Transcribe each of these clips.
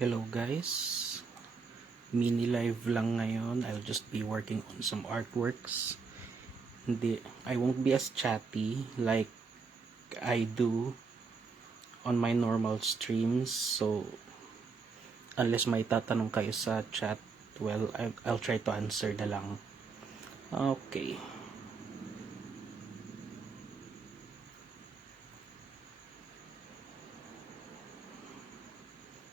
Hello guys, mini live lang ngayon. I'll just be working on some artworks. I won't be as chatty like I do on my normal streams. So unless may tatanong kayo sa chat, well, I'll try to answer na lang. Okay.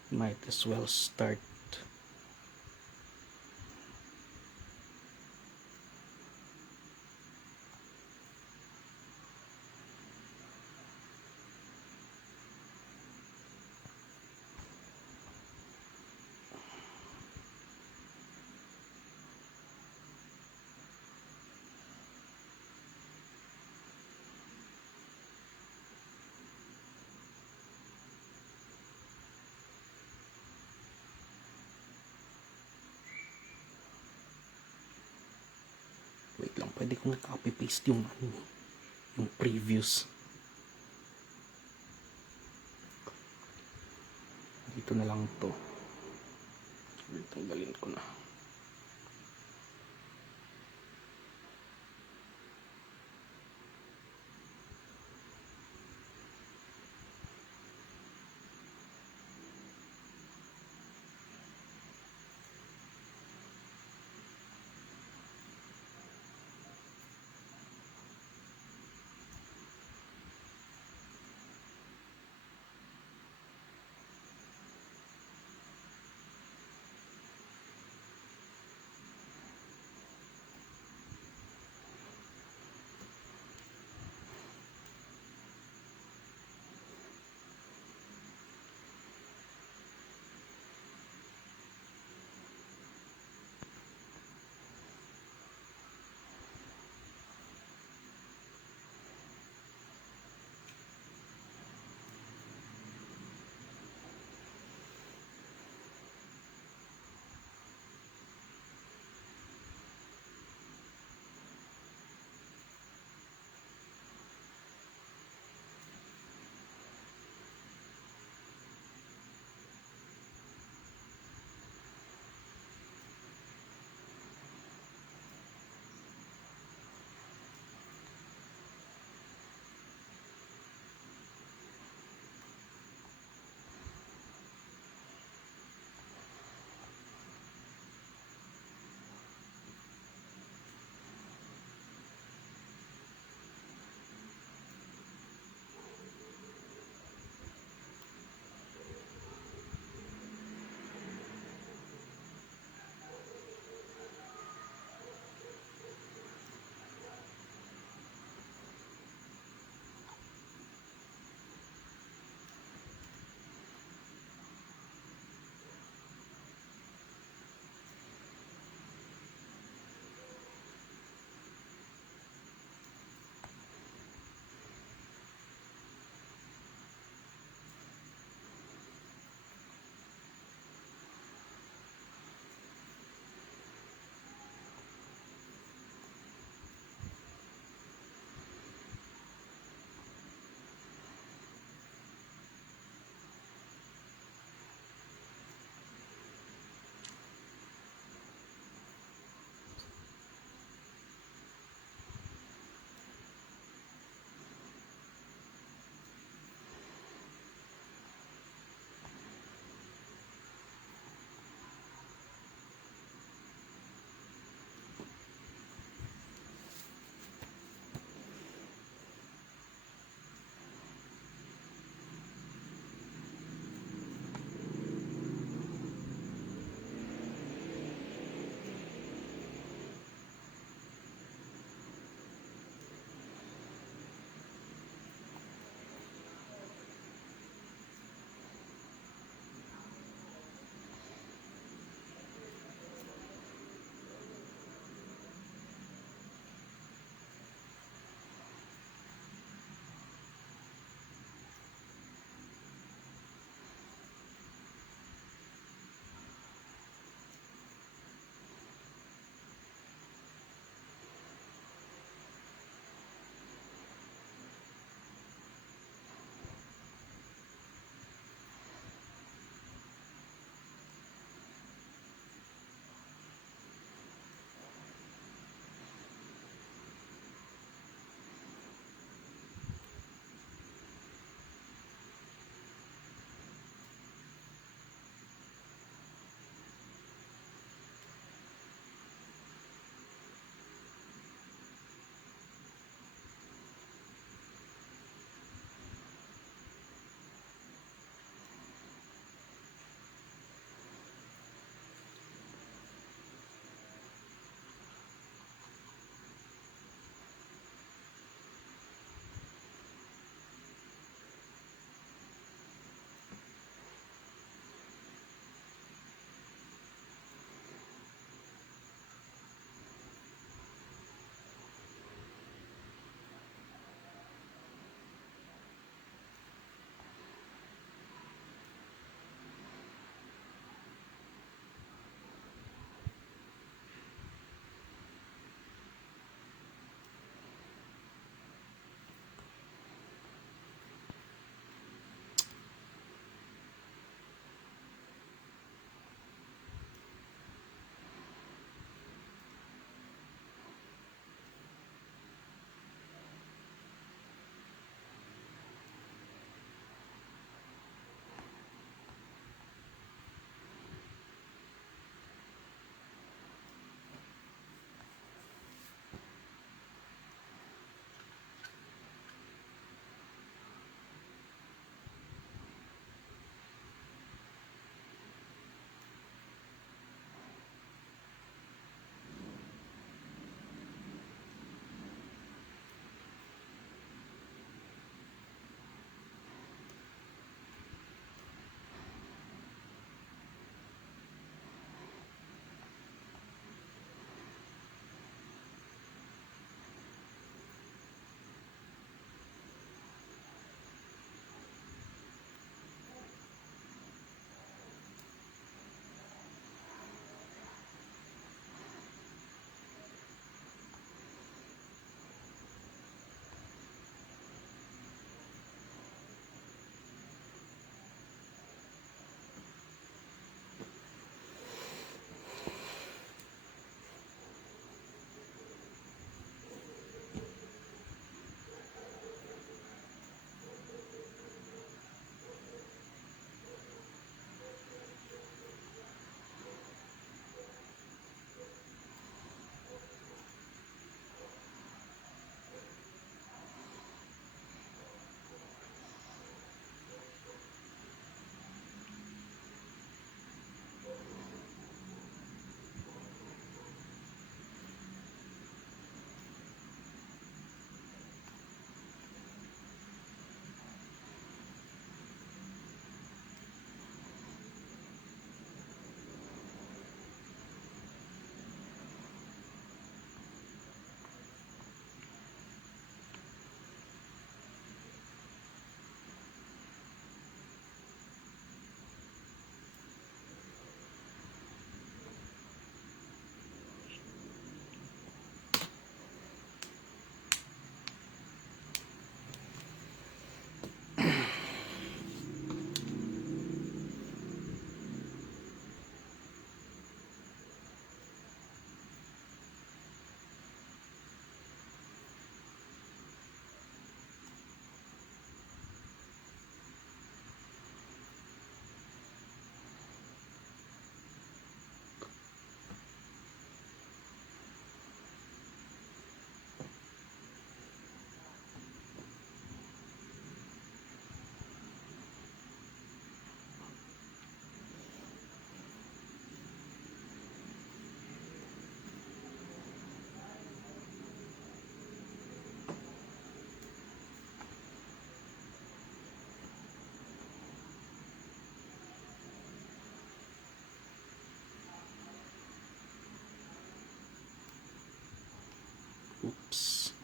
Might as well start. Wait lang, pwede kong copy paste yung previous. Dito na lang to. Tanggalin ko na.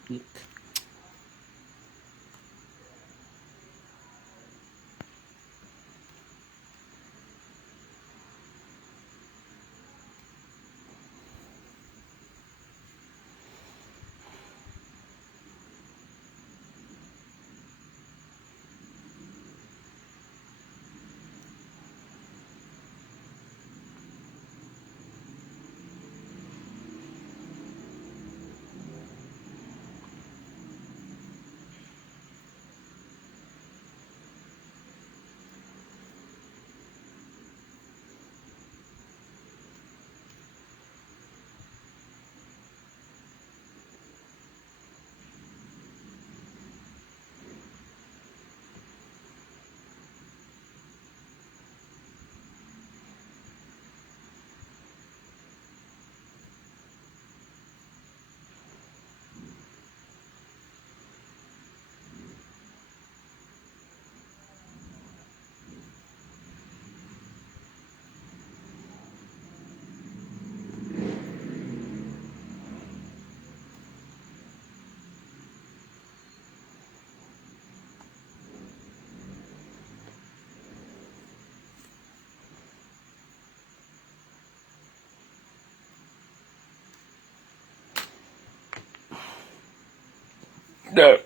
Eek. No.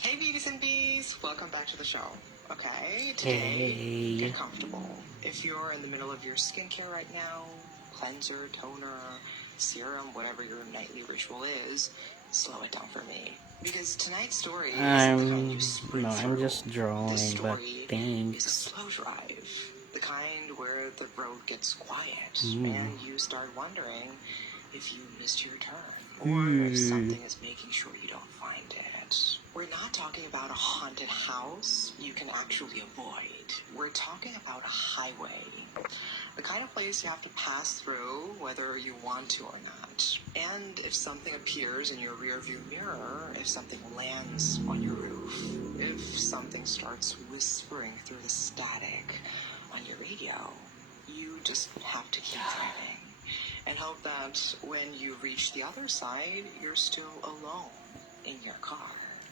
Hey beauties and bees, welcome back to the show. Okay, today, Hey. get comfortable. If you're in the middle of your skincare right now, cleanser, toner, serum, whatever your nightly ritual is, slow it down for me. Because tonight's story isn't the kind you sprint through. I'm just This drawing, but story is a thanks. slow drive. The kind where the road gets quiet and you start wondering if you missed your turn or if something is making sure you don't find it. We're not talking about a haunted house you can actually avoid. We're talking about a highway. The kind of place you have to pass through whether you want to or not. And if something appears in your rearview mirror, if something lands on your roof, if something starts whispering through the static on your radio, you just have to keep driving and hope that when you reach the other side, you're still alone in your car.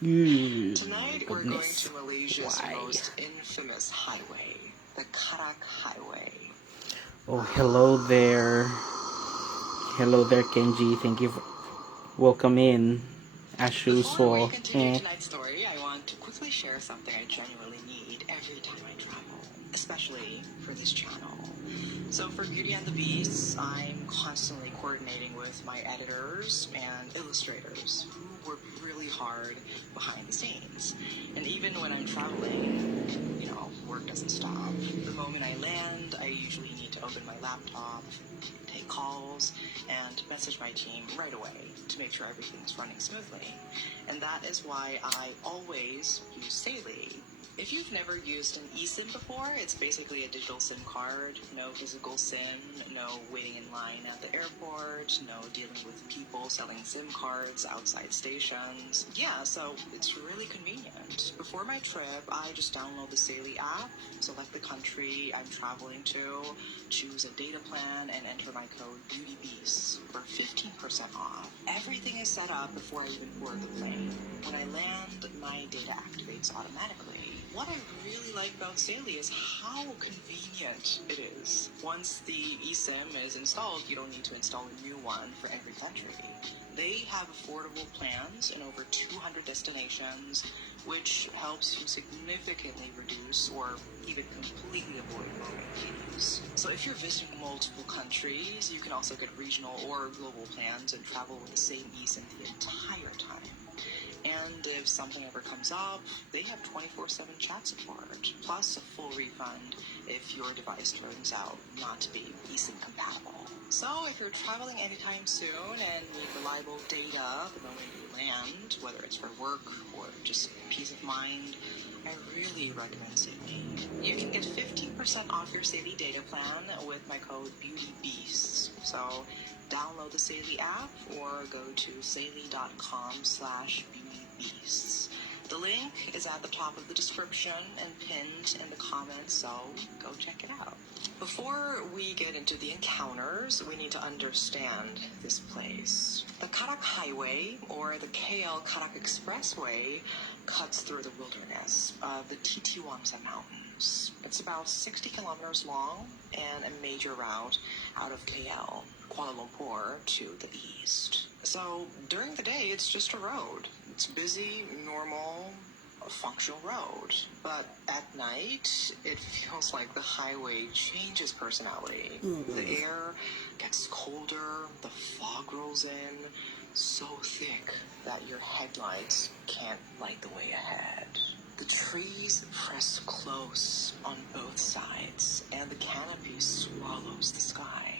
Tonight, we're going to Malaysia's most infamous highway, the Karak Highway. Oh, hello there. Hello there, Kenji. Thank you for welcome in. As Before we usual. continue tonight's story, I want to quickly share something I genuinely need every time I travel, especially for this channel. So for Beauty and the Beast, I'm constantly coordinating with my editors and illustrators who work really hard behind the scenes. And even when I'm traveling, work doesn't stop. The moment I land, I usually need to open my laptop, take calls, and message my team right away to make sure everything's running smoothly. And that is why I always use Saley. If you've never used an eSIM before, it's basically a digital SIM card, no physical SIM, no waiting in line at the airport, no dealing with people selling SIM cards outside stations. Yeah, so it's really convenient. Before my trip, I just download the Saley app, select the country I'm traveling to, choose a data plan, and enter my code BEAUTYBEASTS for 15% off. Everything is set up before I even board the plane. When I land, my data activates automatically. What I really like about Saley is how convenient it is. Once the eSIM is installed, you don't need to install a new one for every country. They have affordable plans in over 200 destinations, which helps you significantly reduce or even completely avoid roaming fees. So if you're visiting multiple countries, you can also get regional or global plans and travel with the same eSIM the entire time. And if something ever comes up, they have 24/7 chat support, plus a full refund if your device turns out not to be eSIM compatible. So if you're traveling anytime soon and need reliable data the moment you land, whether it's for work or just peace of mind, I really recommend Sydney. You can get 15% off your Sydney data plan with my code BEAUTYBEASTS. So download the Saley app or go to saley.com/beautybeasts. The link is at the top of the description and pinned in the comments, so go check it out. Before we get into the encounters, we need to understand this place. The Karak Highway, or the KL Karak Expressway, cuts through the wilderness of the Titiwangsa Mountains. It's about 60 kilometers long and a major route out of KL, Kuala Lumpur, to the east. So during the day, it's just a road. It's busy, normal, a functional road. But at night, it feels like the highway changes personality. The air gets colder, the fog rolls in, so thick that your headlights can't light the way ahead. The trees press close on both sides, and the canopy swallows the sky.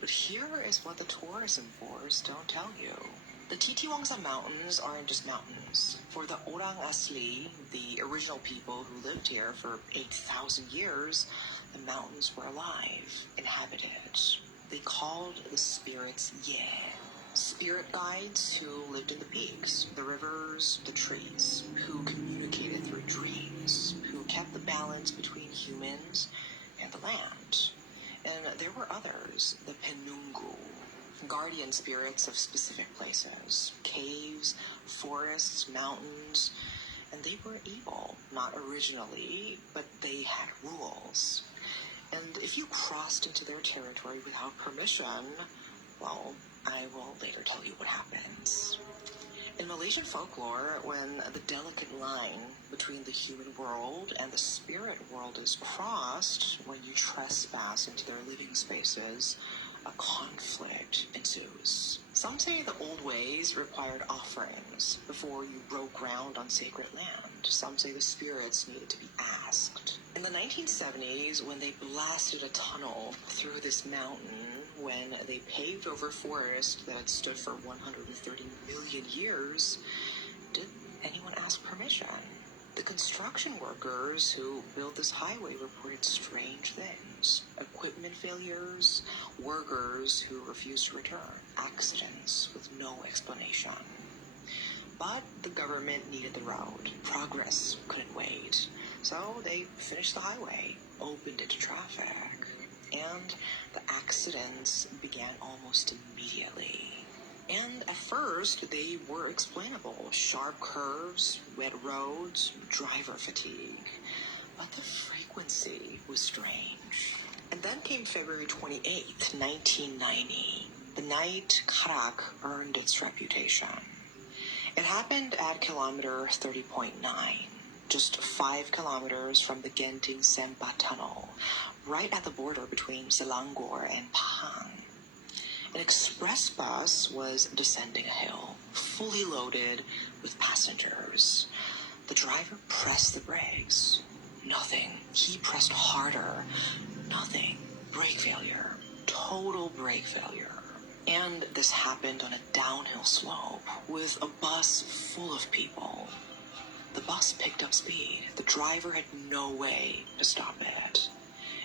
But here is what the tourism boards don't tell you. The Titiwangsa Mountains aren't just mountains. For the Orang Asli, the original people who lived here for 8,000 years, the mountains were alive, inhabited. They called the spirits Ye. Spirit guides who lived in the peaks, the rivers, the trees, who communicated through dreams, who kept the balance between humans and the land. And there were others, the Penungu, guardian spirits of specific places, caves, forests, mountains, and they were evil, not originally, but they had rules. And if you crossed into their territory without permission, well, I will later tell you what happens. In Malaysian folklore, when the delicate line between the human world and the spirit world is crossed, when you trespass into their living spaces, a conflict ensues. Some say the old ways required offerings before you broke ground on sacred land. Some say the spirits needed to be asked. In the 1970s, when they blasted a tunnel through this mountain, when they paved over forest that had stood for 130 million years, did anyone ask permission? The construction workers who built this highway reported strange things. Equipment failures, workers who refused to return, accidents with no explanation. But the government needed the road. Progress couldn't wait. So they finished the highway, opened it to traffic. And the accidents began almost immediately. And at first, they were explainable. Sharp curves, wet roads, driver fatigue. But the frequency was strange. And then came February 28th, 1990, the night Karak earned its reputation. It happened at kilometer 30.9, just 5 kilometers from the Genting Sempa Tunnel, right at the border between Selangor and Pahang. An express bus was descending a hill, fully loaded with passengers. The driver pressed the brakes. Nothing. He pressed harder. Nothing. Brake failure. Total brake failure. And this happened on a downhill slope with a bus full of people. The bus picked up speed. The driver had no way to stop it.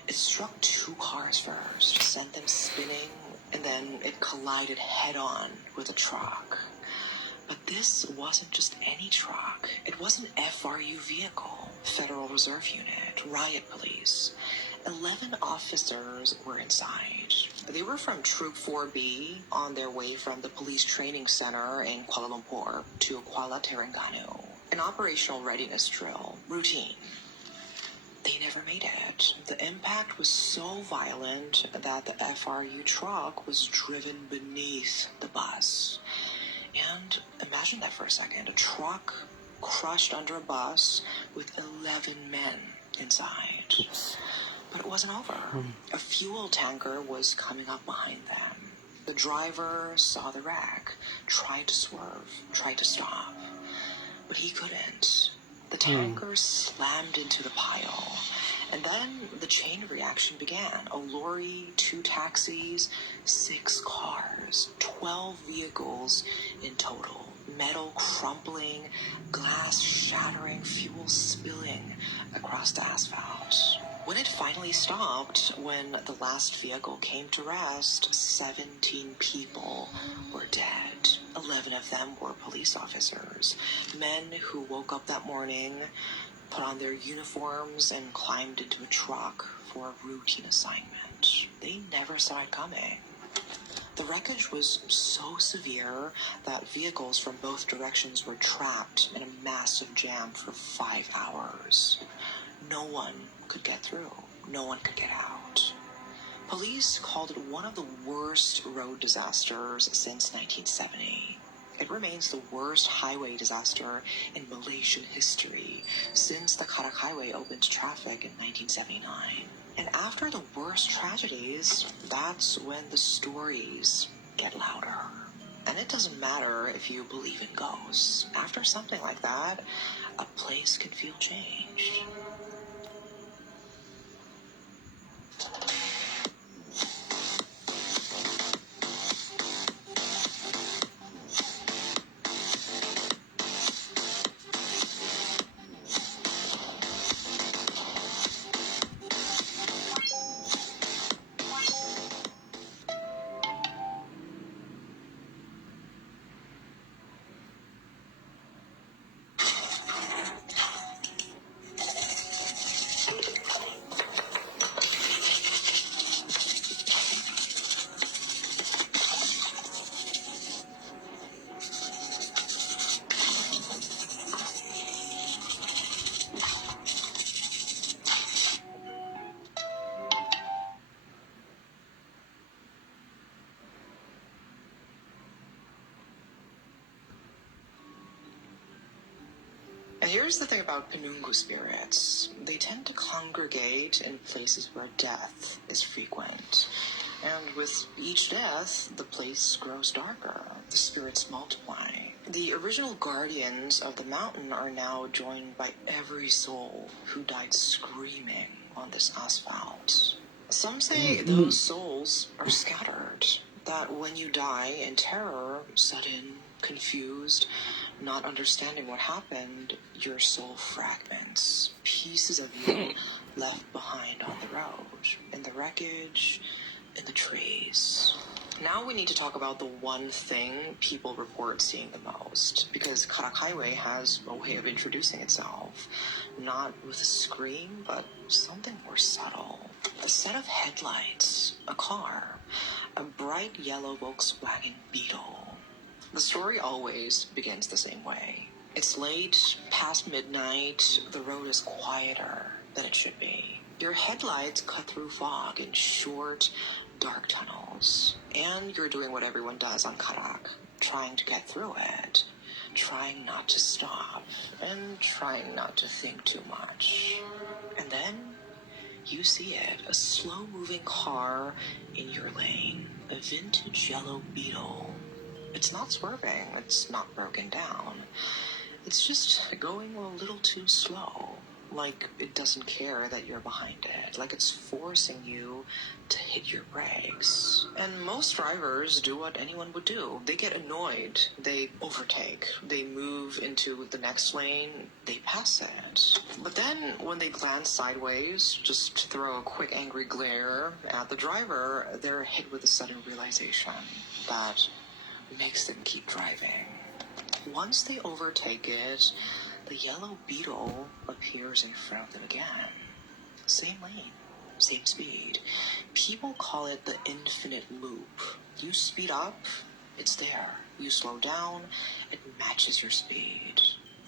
It struck 2 cars first, sent them spinning, and then it collided head-on with a truck. But this wasn't just any truck. It was an FRU vehicle, Federal Reserve Unit, riot police. 11 officers were inside. They were from Troop 4B on their way from the police training center in Kuala Lumpur to Kuala Terengganu. An operational readiness drill, routine. They never made it. The impact was so violent that the FRU truck was driven beneath the bus. And imagine that for a second. A truck crushed under a bus with 11 men inside. But it wasn't over. A fuel tanker was coming up behind them. The driver saw the wreck, tried to swerve, tried to stop, but he couldn't. The tanker slammed into the pile, and then the chain reaction began. A lorry, 2 taxis, 6 cars, 12 vehicles in total. Metal crumpling, glass shattering, fuel spilling across the asphalt. When it finally stopped, when the last vehicle came to rest, 17 people were dead. 11 of them were police officers, men who woke up that morning, put on their uniforms, and climbed into a truck for a routine assignment. They never saw it coming. The wreckage was so severe that vehicles from both directions were trapped in a massive jam for 5 hours. No one could get through. No one could get out. Police called it one of the worst road disasters since 1970. It remains the worst highway disaster in Malaysian history since the Karak Highway opened to traffic in 1979. And after the worst tragedies, that's when the stories get louder. And it doesn't matter if you believe in ghosts. After something like that, a place can feel changed. And here's the thing about Penungu spirits. They tend to congregate in places where death is frequent. And with each death, the place grows darker. The spirits multiply. The original guardians of the mountain are now joined by every soul who died screaming on this asphalt. Some say those souls are scattered. That when you die in terror, sudden, confused, not understanding what happened, your soul fragments. Pieces of you left behind on the road, in the wreckage, in the trees. Now we need to talk about the one thing people report seeing the most, because Karak Highway has a way of introducing itself. Not with a scream, but something more subtle. A set of headlights, a car, a bright yellow Volkswagen Beetle. The story always begins the same way. It's late, past midnight, the road is quieter than it should be. Your headlights cut through fog in short, dark tunnels. And you're doing what everyone does on Karak, trying to get through it, trying not to stop, and trying not to think too much. And then you see it, a slow-moving car in your lane, a vintage yellow Beetle. It's not swerving, it's not broken down. It's just going a little too slow. Like it doesn't care that you're behind it. Like it's forcing you to hit your brakes. And most drivers do what anyone would do. They get annoyed. They overtake. They move into the next lane. They pass it. But then when they glance sideways, just to throw a quick angry glare at the driver, they're hit with a sudden realization that makes them keep driving. Once they overtake it, the yellow Beetle appears in front of them again. Same lane, same speed. People call it the infinite loop. You speed up, it's there. You slow down, it matches your speed.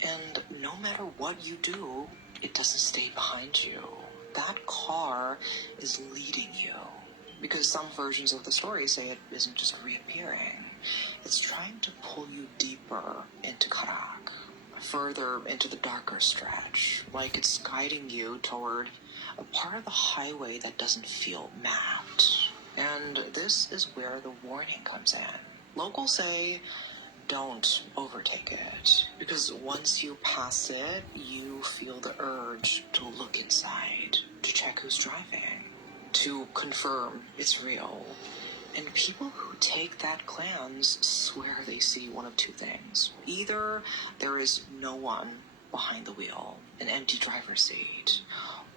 And no matter what you do, it doesn't stay behind you. That car is leading you. Because some versions of the story say it isn't just reappearing. It's trying to pull you deeper into Karak, further into the darker stretch, like it's guiding you toward a part of the highway that doesn't feel mapped. And this is where the warning comes in. Locals say, don't overtake it, because once you pass it, you feel the urge to look inside, to check who's driving, to confirm it's real. And people who take that glance swear they see one of two things. Either there is no one behind the wheel, an empty driver's seat,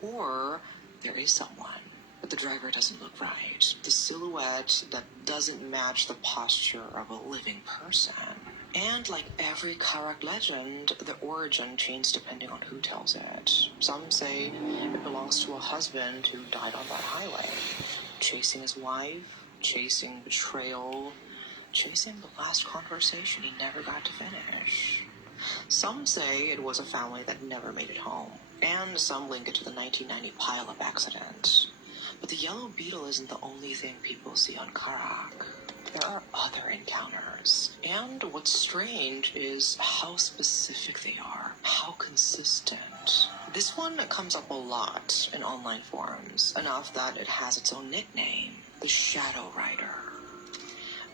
or there is someone, but the driver doesn't look right. The silhouette that doesn't match the posture of a living person. And like every Karak legend, the origin changes depending on who tells it. Some say it belongs to a husband who died on that highway, chasing his wife, chasing betrayal, chasing the last conversation he never got to finish. Some say it was a family that never made it home, and some link it to the 1990 pileup accident. But the yellow beetle isn't the only thing people see on Karak. There are other encounters. And what's strange is how specific they are, how consistent. This one comes up a lot in online forums, enough that it has its own nickname, the Shadow Rider.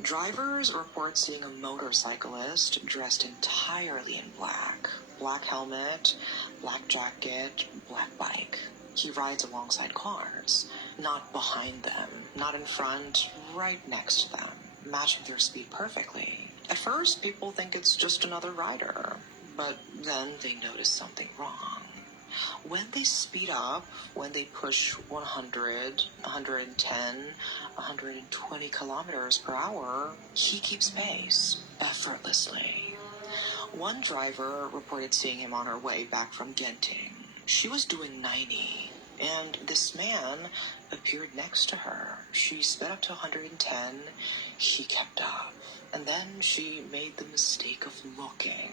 Drivers report seeing a motorcyclist dressed entirely in black. Black helmet, black jacket, black bike. He rides alongside cars, not behind them, not in front, right next to them, matching their speed perfectly. At first, people think it's just another rider, but then they notice something wrong. When they speed up, when they push 100, 110, 120 kilometers per hour, he keeps pace, effortlessly. One driver reported seeing him on her way back from Genting. She was doing 90, and this man appeared next to her. She sped up to 110, he kept up, and then she made the mistake of looking.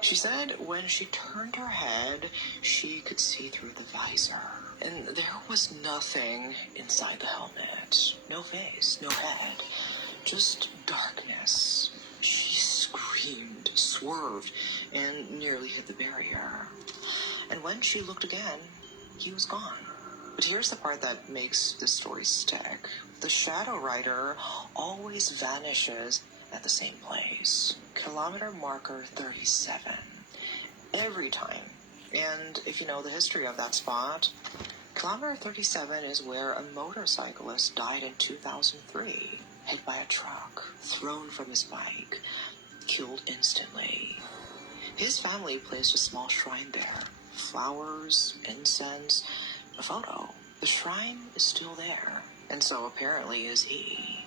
She said when she turned her head, she could see through the visor. And there was nothing inside the helmet. No face, no head, just darkness. She screamed, swerved, and nearly hit the barrier. And when she looked again, he was gone. But here's the part that makes this story stick. The Shadow Rider always vanishes at the same place. Kilometer marker 37. Every time. And if you know the history of that spot, kilometer 37 is where a motorcyclist died in 2003, hit by a truck, thrown from his bike, killed instantly. His family placed a small shrine there. Flowers, incense, a photo. The shrine is still there, and so apparently is he.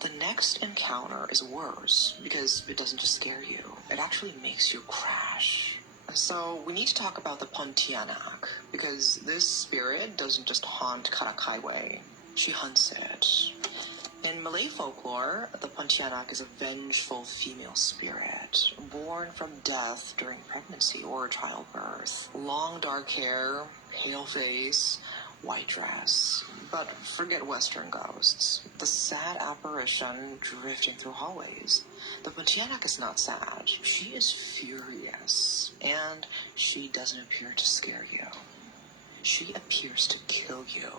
The next encounter is worse because it doesn't just scare you, it actually makes you crash. So we need to talk about the Pontianak, because this spirit doesn't just haunt Karak Highway, she hunts it. In Malay folklore, the Pontianak is a vengeful female spirit, born from death during pregnancy or childbirth. Long dark hair, pale face, white dress. But forget Western ghosts. The sad apparition drifting through hallways. The Pontianak is not sad. She is furious. And she doesn't appear to scare you. She appears to kill you.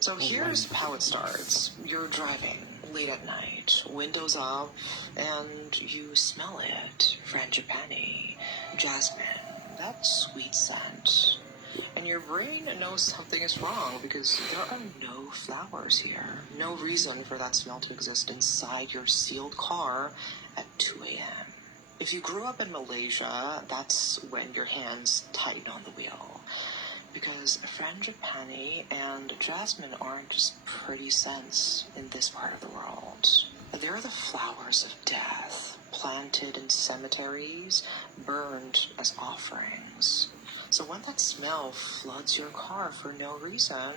So here's how it starts. You're driving late at night, windows up, and you smell it. Frangipani, jasmine, that sweet scent. And your brain knows something is wrong because there are no flowers here. No reason for that smell to exist inside your sealed car at 2 a.m. If you grew up in Malaysia, that's when your hands tighten on the wheel. Because frangipani and jasmine aren't just pretty scents in this part of the world. They're the flowers of death, planted in cemeteries, burned as offerings. So when that smell floods your car for no reason,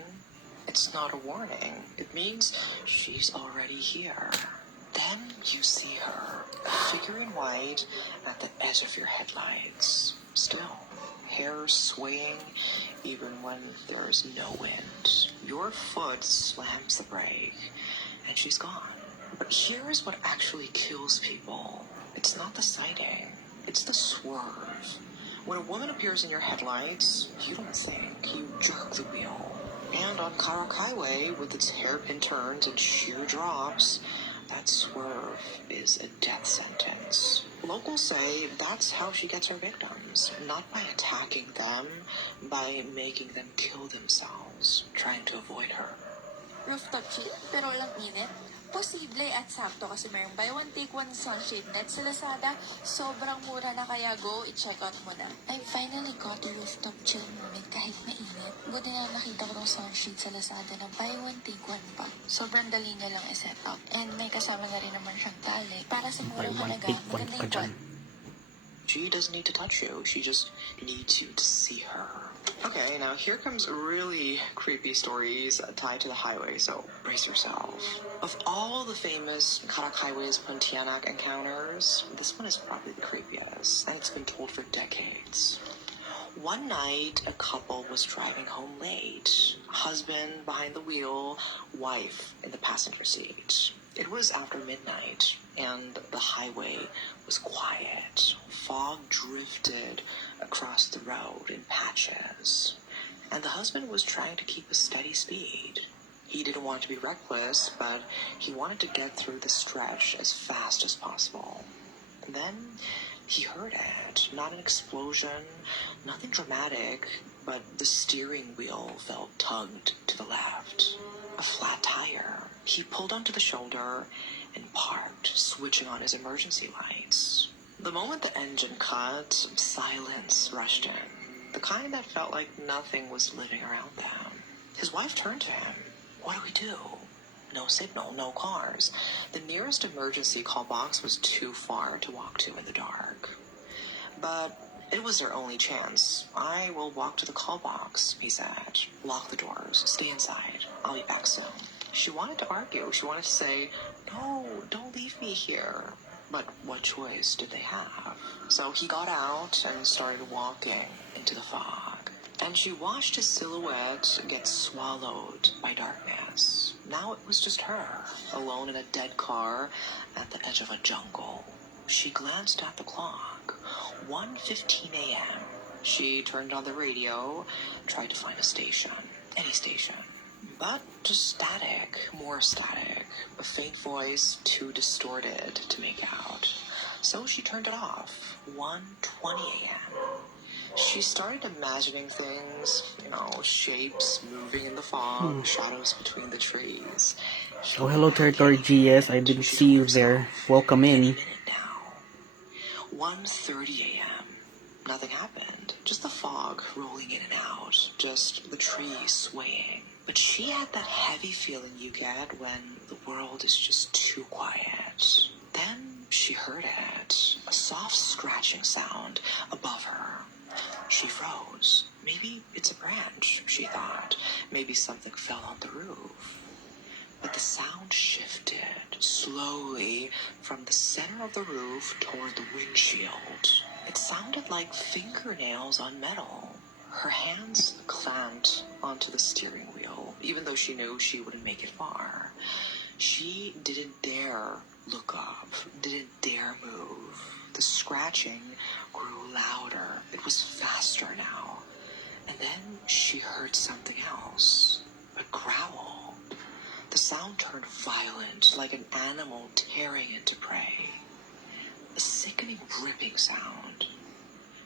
it's not a warning. It means she's already here. Then you see her, a figure in white at the edge of your headlights. Still, hair swaying even when there's no wind. Your foot slams the brake, and she's gone. But here's what actually kills people. It's not the sighting, it's the swerve. When a woman appears in your headlights, you don't think, you jerk the wheel. And on Karak Highway, with its hairpin turns and sheer drops, that swerve is a death sentence. Locals say that's how she gets her victims, not by attacking them, by making them kill themselves, trying to avoid her. Rooftop cheap, pero walang init? Posible at sakto kasi mayroong buy one take one sunshade net sa Lazada. Sobrang mura na kaya go, i-check out mo na. I finally got the rooftop chill moment kahit mainit. Buti na nakita ko ng sunshade sa Lazada na buy one take one pa. Sobrang dali niya lang i-set up. And may kasama na rin naman siyang tali. Para sa Buy murang one, halaga, take one maganda ka yung dyan. She doesn't need to touch you. She just needs you to see her. Okay, now here comes really creepy stories tied to the highway, so brace yourself. Of all the famous Karak Highway's Pontianak encounters, this one is probably the creepiest, and it's been told for decades. One night, a couple was driving home late. Husband behind the wheel, wife in the passenger seat. It was after midnight, and the highway was quiet. Fog drifted across the road in patches, and the husband was trying to keep a steady speed. He didn't want to be reckless, but he wanted to get through the stretch as fast as possible. And then he heard it. Not an explosion, nothing dramatic, but the steering wheel felt tugged to the left. A flat tire. He pulled onto the shoulder and parked, switching on his emergency lights. The moment the engine cut, silence rushed in. The kind that felt like nothing was living around them. His wife turned to him. What do we do? No signal, no cars. The nearest emergency call box was too far to walk to in the dark. But it was their only chance. I will walk to the call box, he said. Lock the doors. Stay inside. I'll be back soon. She wanted to argue. She wanted to say, no, don't leave me here. But what choice did they have? So he got out and started walking into the fog. And she watched his silhouette get swallowed by darkness. Now it was just her, alone in a dead car at the edge of a jungle. She glanced at the clock. 1:15 a.m. She turned on the radio, tried to find a station. Any station. But just static, more static. A faint voice too distorted to make out. So she turned it off. 1:20 a.m. She started imagining things, shapes moving in the fog, shadows between the trees. Oh, hello, Territory GS. I didn't see you there. Welcome in. 1:30 a.m. Nothing happened. Just the fog rolling in and out. Just the trees swaying. But she had that heavy feeling you get when the world is just too quiet. Then she heard it. A soft scratching sound above her. She froze. Maybe it's a branch, she thought. Maybe something fell on the roof. But the sound shifted slowly from the center of the roof toward the windshield. It sounded like fingernails on metal. Her hands clamped onto the steering wheel, even though she knew she wouldn't make it far. She didn't dare look up, didn't dare move. The scratching grew louder. It was faster now. And then she heard something else. A growl. The sound turned violent, like an animal tearing into prey. A sickening ripping sound.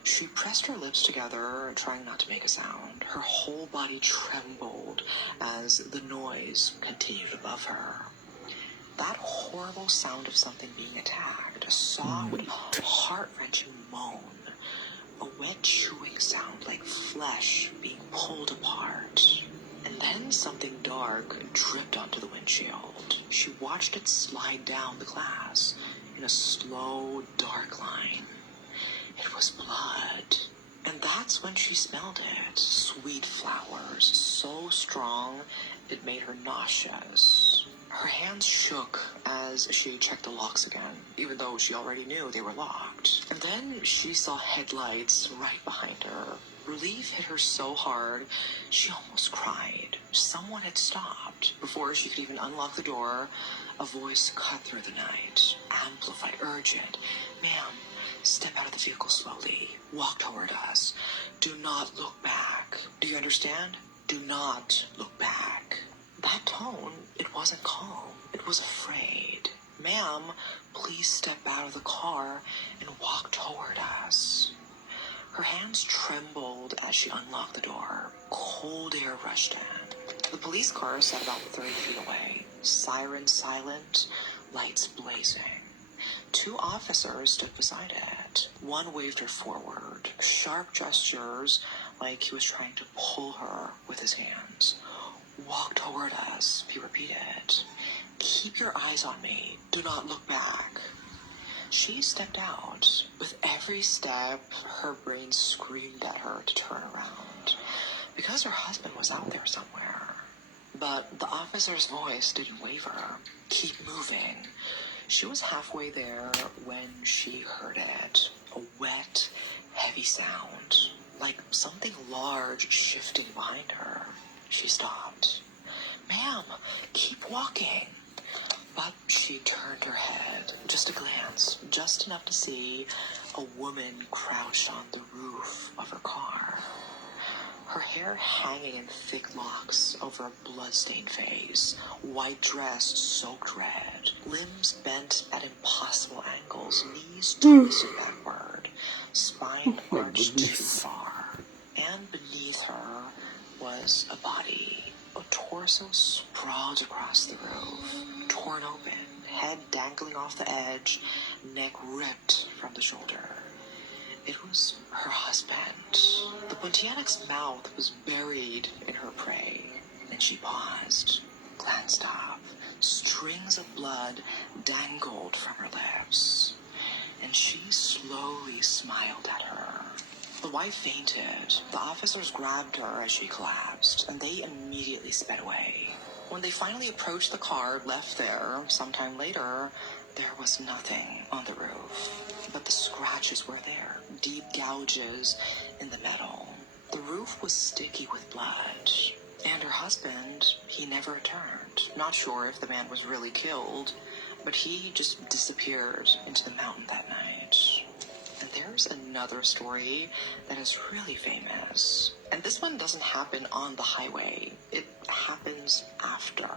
She pressed her lips together, trying not to make a sound. Her whole body trembled as the noise continued above her. That horrible sound of something being attacked. A soft, heart-wrenching moan. A wet chewing sound like flesh being pulled apart. And then something dark dripped onto the windshield. She watched it slide down the glass in a slow, dark line. It was blood. And that's when she smelled it. Sweet flowers, so strong it made her nauseous. Her hands shook as she checked the locks again, even though she already knew they were locked. And then she saw headlights right behind her. Relief hit her so hard, she almost cried. Someone had stopped. Before she could even unlock the door, a voice cut through the night, amplified, urgent. Ma'am, step out of the vehicle slowly. Walk toward us. Do not look back. Do you understand? Do not look back. That tone, it wasn't calm. It was afraid. Ma'am, please step out of the car and walk toward us. Her hands trembled as she unlocked the door. Cold air rushed in. The police car sat about 30 feet away. Siren silent, lights blazing. 2 officers stood beside it. One waved her forward. Sharp gestures like he was trying to pull her with his hands. Walk toward us, he repeated. Keep your eyes on me. Do not look back. She stepped out. With every step, her brain screamed at her to turn around, because her husband was out there somewhere. But the officer's voice didn't waver. Keep moving. She was halfway there when she heard it. A wet, heavy sound, like something large shifting behind her. She stopped. Ma'am, keep walking. But she turned her head, just a glance, just enough to see a woman crouched on the roof of her car. Her hair hanging in thick locks over a blood-stained face, white dress soaked red, limbs bent at impossible angles, knees twisted backward, spine arched too far. And beneath her was a body. A torso sprawled across the roof, torn open, head dangling off the edge, neck ripped from the shoulder. It was her husband. The Pontianac's mouth was buried in her prey, and she paused, glanced up. Strings of blood dangled from her lips, and she slowly smiled at her. The wife fainted. The officers grabbed her as she collapsed, and they immediately sped away. When they finally approached the car left there sometime later, there was nothing on the roof. But the scratches were there, deep gouges in the metal. The roof was sticky with blood. And her husband, he never returned. Not sure if the man was really killed, but he just disappeared into the mountain that night. And there's another story that is really famous. And this one doesn't happen on the highway. It happens after.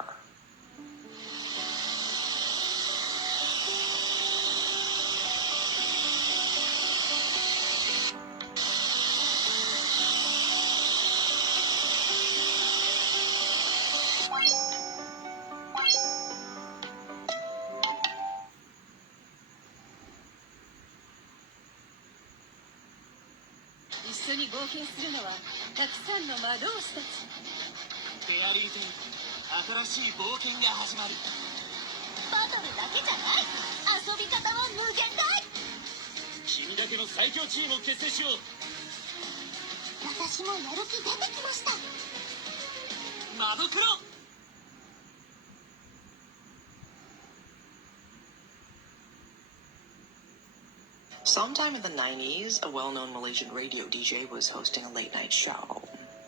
Sometime in the 90s, a well-known Malaysian radio DJ was hosting a late-night show.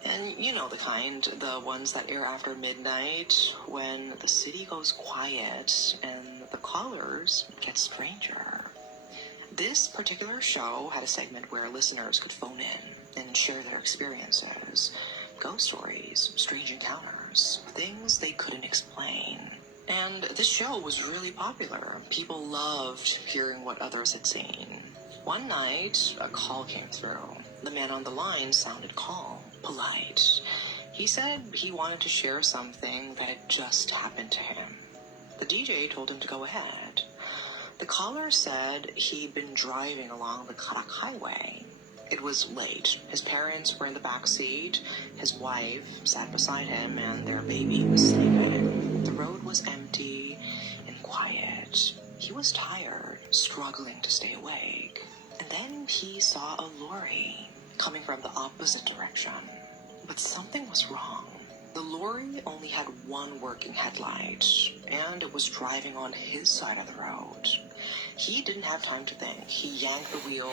And you know the kind, the ones that air after midnight, when the city goes quiet and the callers get stranger. This particular show had a segment where listeners could phone in and share their experiences, ghost stories, strange encounters, things they couldn't explain. And this show was really popular. People loved hearing what others had seen. One night, a call came through. The man on the line sounded calm, polite. He said he wanted to share something that had just happened to him. The DJ told him to go ahead. The caller said he'd been driving along the Karak Highway. It was late. His parents were in the back seat. His wife sat beside him, and their baby was sleeping. The road was empty and quiet. He was tired, struggling to stay awake. And then he saw a lorry coming from the opposite direction. But something was wrong. The lorry only had one working headlight, and it was driving on his side of the road. He didn't have time to think. He yanked the wheel.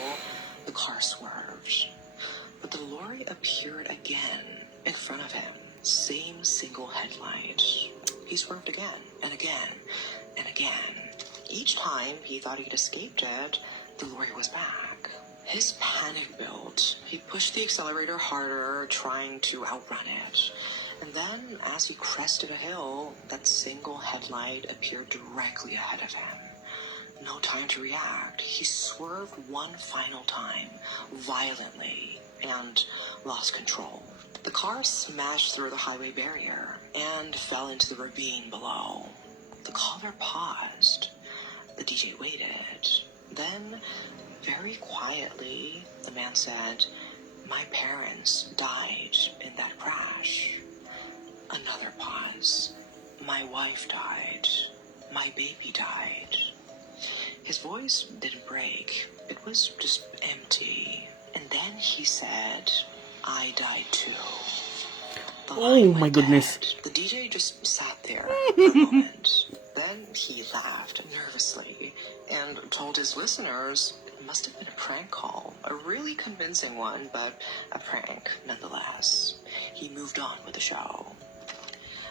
The car swerved. But the lorry appeared again in front of him. Same single headlight. He swerved again and again and again. Each time he thought he'd escaped it, the lorry was back. His panic built. He pushed the accelerator harder, trying to outrun it. And then, as he crested a hill, that single headlight appeared directly ahead of him. No time to react. He swerved one final time, violently, and lost control. The car smashed through the highway barrier and fell into the ravine below. The caller paused. The DJ waited. Then, very quietly, the man said, "My parents died in that crash." Another pause. "My wife died. My baby died." His voice didn't break. It was just empty. And then he said, "I died too." The Oh line my went goodness. dead. The DJ just sat there for a moment. Then he laughed nervously and told his listeners it must have been a prank call. A really convincing one, but a prank nonetheless. He moved on with the show.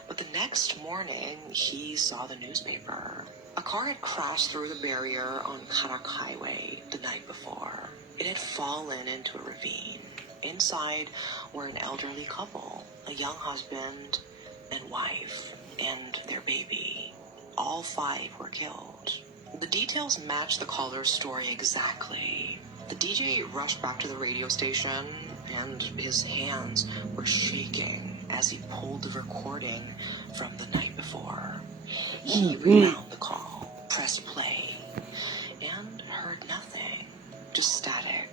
But the next morning, he saw the newspaper. A car had crashed through the barrier on Karak Highway the night before. It had fallen into a ravine. Inside were an elderly couple, a young husband and wife, and their baby. All 5 were killed. The details matched the caller's story exactly. The DJ rushed back to the radio station, and his hands were shaking as he pulled the recording from the night before. He rewound the call, pressed play, and heard nothing. Just static,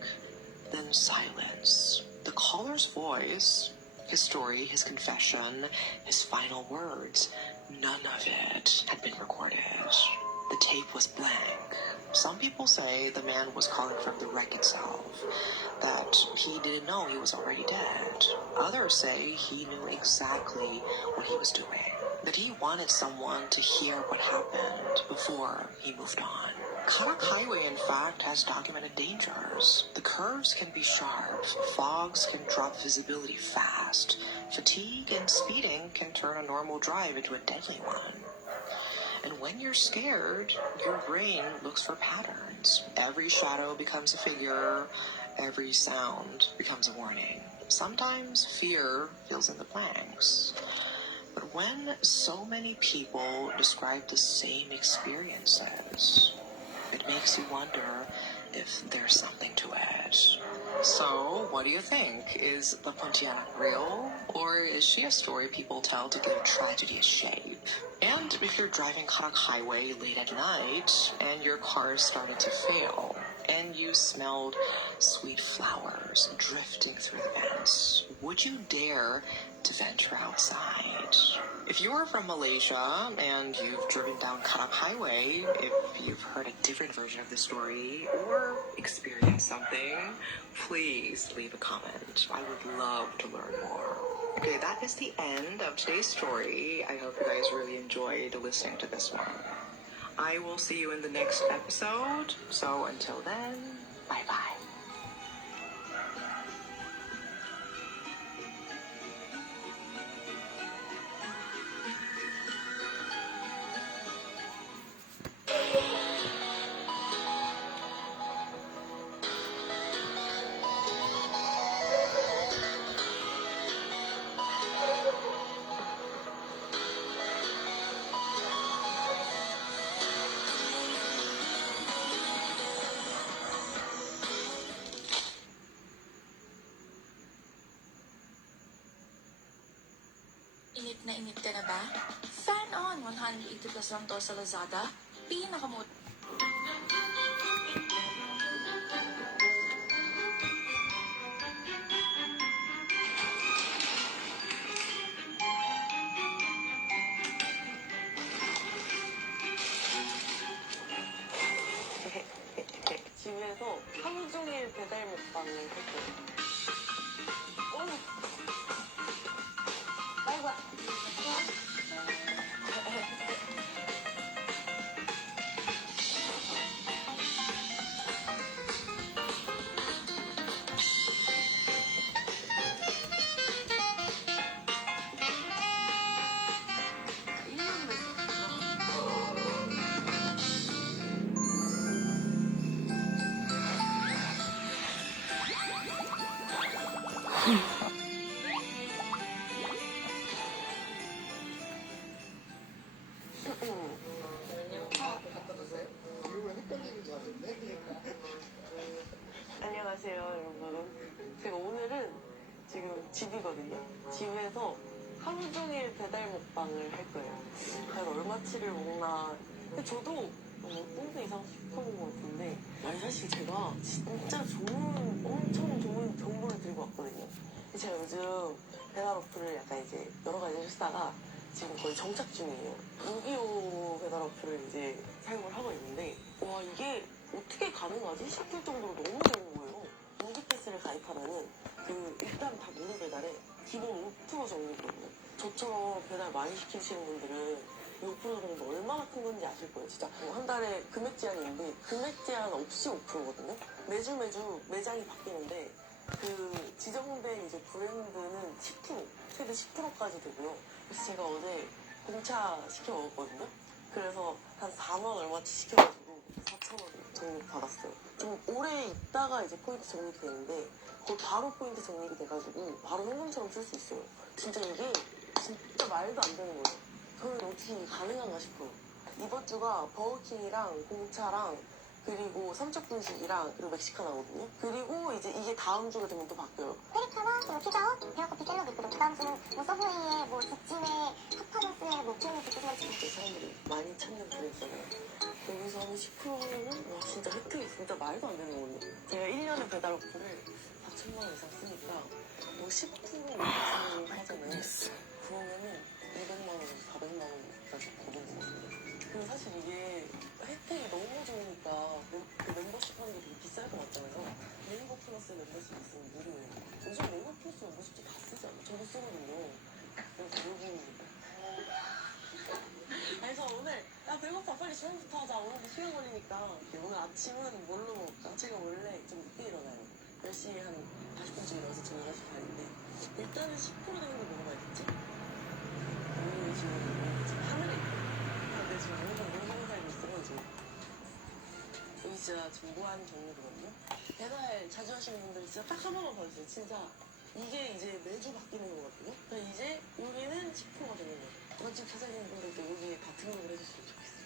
then silence. The caller's voice, his story, his confession, his final words, none of it had been recorded. The tape was blank. Some people say the man was calling from the wreck itself, that he didn't know he was already dead. Others say he knew exactly what he was doing, that he wanted someone to hear what happened before he moved on. Karak Highway, in fact, has documented dangers. The curves can be sharp, fogs can drop visibility fast, fatigue and speeding can turn a normal drive into a deadly one. And when you're scared, your brain looks for patterns. Every shadow becomes a figure, every sound becomes a warning. Sometimes fear fills in the blanks. But when so many people describe the same experiences, it makes you wonder if there's something to it. So, what do you think? Is the Pontianak real? Or is she a story people tell to give tragedy a shape? And if you're driving Karak Highway late at night, and your car started to fail, and you smelled sweet flowers drifting through the vents, would you dare to venture outside? If you are from Malaysia and you've driven down Karak Highway, if you've heard a different version of the story or experienced something, please leave a comment. I would love to learn more. Okay, that is the end of today's story. I hope you guys really enjoyed listening to this one. I will see you in the next episode. So until then, bye-bye. Init ka na ba? Fan on! 180 plus lang to sa Lazada. Pinakamut... 집에서 하루 종일 배달 먹방을 했거든요. 아이고. 집이거든요. 집에서 하루 종일 배달 먹방을 할 거예요. 과연 얼마치를 먹나. 근데 저도 뽕도 이상 시켜본 것 같은데, 아니 사실 제가 진짜 엄청 좋은 정보를 들고 왔거든요. 제가 요즘 배달 어플을 약간 이제 여러 가지를 쓰다가 지금 거의 정착 중이에요. 625 배달 어플을 이제 사용을 하고 있는데, 와 이게 어떻게 가능하지 싶을 정도로 너무 좋은 거예요. 무기 패스를 가입하면은 일단 다 무료 배달에 기본 5% 적립이거든요. 저처럼 배달 많이 시키시는 분들은 이 5% 정도 얼마나 큰 건지 아실 거예요. 진짜 한 달에 금액 제한이 있는데 금액 제한 없이 5%거든요. 매주 매장이 바뀌는데 지정된 이제 브랜드는 10%, 최대 10%까지 되고요. 그래서 제가 어제 공차 시켜 먹었거든요. 그래서 한 4만 얼마치 시켜가지고 4,000원 적립 받았어요. 좀 오래 있다가 이제 포인트 적립이 되는데 거의 바로 포인트 적립이 돼가지고 바로 현금처럼 쓸 수 있어요. 진짜 이게 진짜 말도 안 되는 거예요. 저는 어떻게 가능한가 싶어요. 이번 주가 버거킹이랑 공차랑 그리고 삼척분식이랑 그리고 멕시카나거든요. 그리고 이제 이게 다음 주가 되면 또 바뀌어요. 페리카나, 뭐 피자헛, 베어커피 샐러드 있고, 그 다음 주는 뭐 서브웨이에, 뭐 직진에, 핫하게스에, 뭐 케이크 비스만 사람들이 많이 찾는 브랜드잖아요. 여기서 하는 10%는 와 진짜 혜택이 진짜 말도 안 되는 거거든요. 제가 1년에 배달 어플을 4천만 원 이상 쓰니까 뭐 10% 하잖아요. 그러면은 200만 원, 400만 원까지 버는 거거든요. 그리고 사실 이게 혜택이 너무 좋으니까 멤버십 하는 게 되게 비쌀 것 같잖아요. 네이버 플러스 멤버십 있으면 무료예요. 요즘 네이버 플러스 멤버십도 다 쓰지 않아요? 저도 쓰거든요. 그래서 여기입니다. 그래서 오늘 배고파 빨리 시험부터 하자. 오늘도 시간 걸리니까 오늘 아침은 뭘로 먹을까? 제가 원래 좀 늦게 일어나요. 10시에 한 40분쯤 일어나서 저녁 6시 반인데 일단은 10% 되는 거 먹어봐야겠지? 오늘 지금 하늘에 있고 근데 지금 완전 물건 살고 있어가지고 여기 진짜 지금 무한 정리거든요. 배달 자주 하시는 분들 진짜 딱 한 번만 봐주세요. 진짜 이게 이제 매주 바뀌는 거거든요. 그래서 이제 여기는 10%가 되는 거예요. 맛집 사장님분들도 여기에 다 등록을 해주시면 좋겠습니다.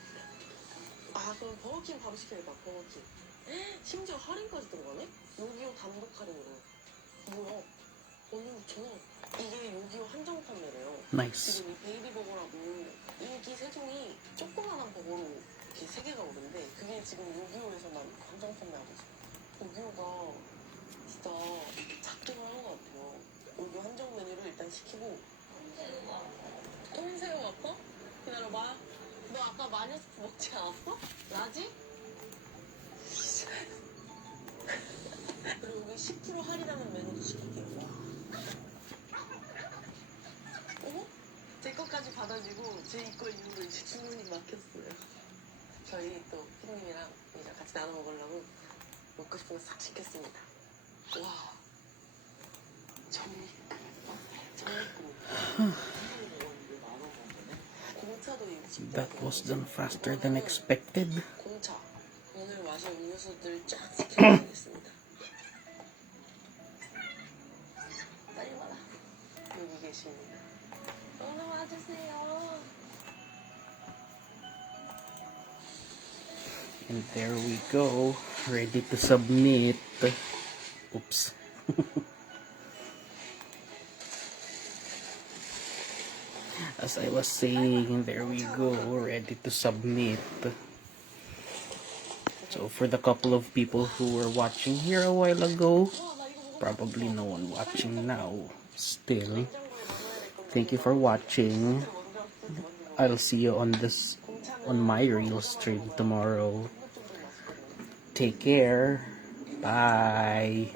아 그럼 버거킹 바로 시켜야겠다. 버거킹. 심지어 할인까지 들어가네? 요기요 단독 할인으로. 뭐야? 16,000원. 이게 요기요 한정 판매래요. Nice. 지금 이 베이비버거라고 인기 세종이 조그만한 버거로 이렇게 3개가 오는데 그게 지금 요기요에서만 한정 판매하고 있어요. 요기요가 진짜 작동을 한 것 같아요. 요기요 한정 메뉴를 일단 시키고 똥새우 아파? 기다려봐. 너 아까 마녀스프 먹지 않았어? 라지? 그리고 여기 10% 할인하는 메뉴도 시킬게요. 어? 제 것까지 받아주고 제 거 이후로 이제 주문이 막혔어요. 저희 또 피디님이랑 이제 같이 나눠 먹으려고 먹고 싶은 거 싹 시켰습니다. 와. That was done faster than expected. 공차. 오늘 마실 음료수들 쫙 시켜드리겠습니다. 빨리 와라. 여기 계십니다. 얼른 와주세요. And there we go, ready to submit. Oops. As I was saying, there we go, ready to submit. So for the couple of people who were watching here a while ago, probably no one watching now still, thank you for watching. I'll see you on my real stream tomorrow. Take care. Bye.